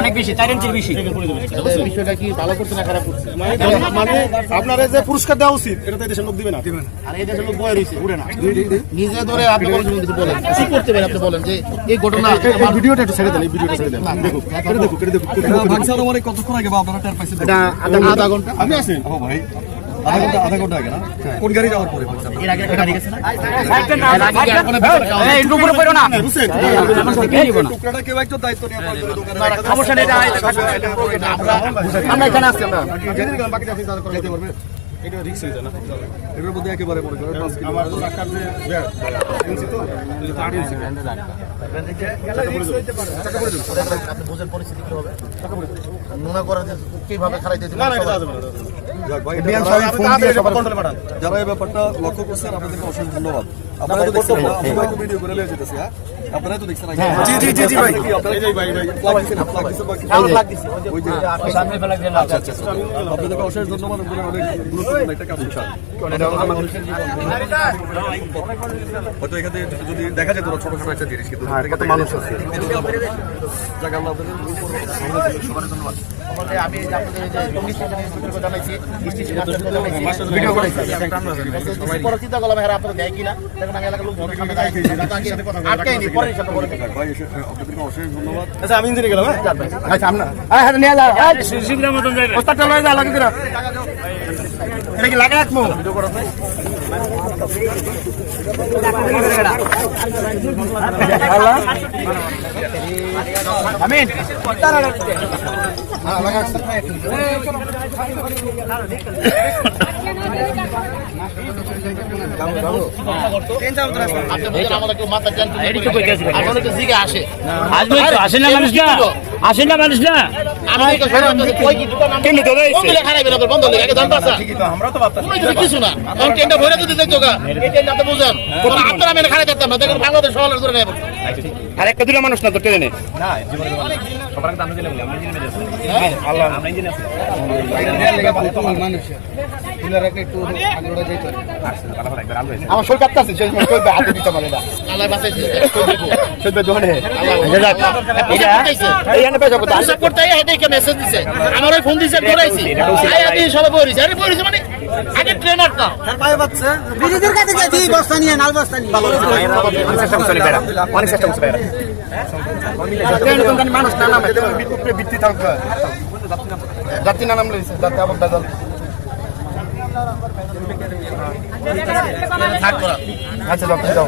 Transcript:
অনেক বেশি 4 ইঞ্চির বেশি। বিষয়টা কি ভালো করছে না খারাপ করছে? মানে আপনারা যে পুরস্কার দেওয়া উচিত এটা তো এই দেশের লোক দিবে না। আর এই দেশের লোক বয়ে রয়েছে উড়ে না নিজে ধরে আপনি কিছু বলেন কি করতে পারেন আপনি বলেন যে এই ঘটনা ভিডিওটা একটু ছেড়ে দেন, এই ভিডিওটা ছেড়ে দেন। দেখো এটা দেখো এটা দেখো ভাগসার মানে কতক্ষণ আগে বা আপনারা টের পাইছেন? এটা আধা ঘন্টা আপনি আসেন। ও ভাই আধা ঘন্টা আগে না? কোন গাড়ি যাওয়ার পরে ভাগসার? এর আগে একটা গাড়ি গেছে না এই উপরে পড়ো না। বুঝছেন? টুকরাটা কেউ একজন দায়িত্ব নিয়ে আপনার দোকানে রাখা দাও। সমস্যা নেই, আমরা এখানে আসছি আমরা বাকিটা আপনি তাহলে করে দিতে পারবেন। এটা রিস্ক হয়ে যায় না। এটার মধ্যে একেবারে মনে করেন 5 কিলো আমার তো টাকার যে ইঞ্চি তো এটা তো 8 ইঞ্চি। আপনি বুঝেন পরিস্থিতি কি হবে নোনা করে কিভাবে খারাই দিতে না না এটা যাবে না। যাক ভাই, বিয়ান সাহেব ফোন দিয়ে সবার কন্ট্রোলে পাঠান। যারা এই ব্যাপারটা লক্ষ্য করছেন আপনাদেরকে অসংখ্য ধন্যবাদ। আপনারা তো দেখছেন, আমরা একটু ভিডিও করে লিয়ে যেতেছি। হ্যাঁ, আপনারা তো দেখছেন আগে। জি জি জি জি ভাই। আপনারা এই যে ভাই ভাই ফ্ল্যাগ দিছেন, ফ্ল্যাগ দিছেন বাকি ফ্ল্যাগ দিছি ওই যে সামনে ফেলা গেল। আচ্ছা আপনাদেরকে অশেষ ধন্যবাদ। আপনারা অনেক গুরুত্বপূর্ণ একটা কাজ করছেন। হয়তো এখান থেকে যদি দেখা যায় তোরা ছোটখাটো একটা জিনিস, কিন্তু কত মানুষ আছে। যাক আল্লাহ আপনাদের সবার ধন্যবাদ। আমি আপনাদের যে পুলিশ স্টেশনে জানাইছি ভিডিও করেছি পরে চিন্তা করলাম হ্যাঁ আপনারা দেয় কিনা দেখুন আমি এলাকার লোক সামনে আটকাইনি পরে সামনে করে ভাই আপনাদেরকে অশেষ ধন্যবাদ। আচ্ছা আমি ইঞ্জিনে গেলাম। হ্যাঁ আচ্ছা আমরা হ্যাঁ নিয়ে যাও শিবরাম মতন যাবে। ওস্তাদটা লয়ে যা লাগি দিরা এটা কি লাগা রাখবো ভিডিও করো আমিন হ্যাঁ লাগা আসেন না মানুষ না। আমরা তো ভাবতাম কিছু না ট্রেনটা ভরে যদি দেখতো বুঝেন আপনারা মেনে খারাপ করতাম না দেখুন বাংলাদেশ সহলের করে নেব আর একটা দুটো মানুষ না তো ট্রেনে। আমার শরীর কাঁপতেছে সেই সময় কই হাতে দিতে পারে না আল্লাহ বাঁচাইছে সত্যি দোনে এই এনে পেছাবো তো হিসাব করতে হেডেকে মেসেজ দিছে আমার ওই ফোন দিছে করাইছি আই সবাই বলিছে আরে বলিছে মানে আগে ট্রেনার না বিরোধীর কাছে গেছি বস্তা নিয়ে নাল বস্তা নিয়ে অনেক চেষ্টা করছে মানুষ না নামে বৃত্তি থাকবে যাত্রী না নামলে যাত্রী আবার বেদল আচ্ছা যাও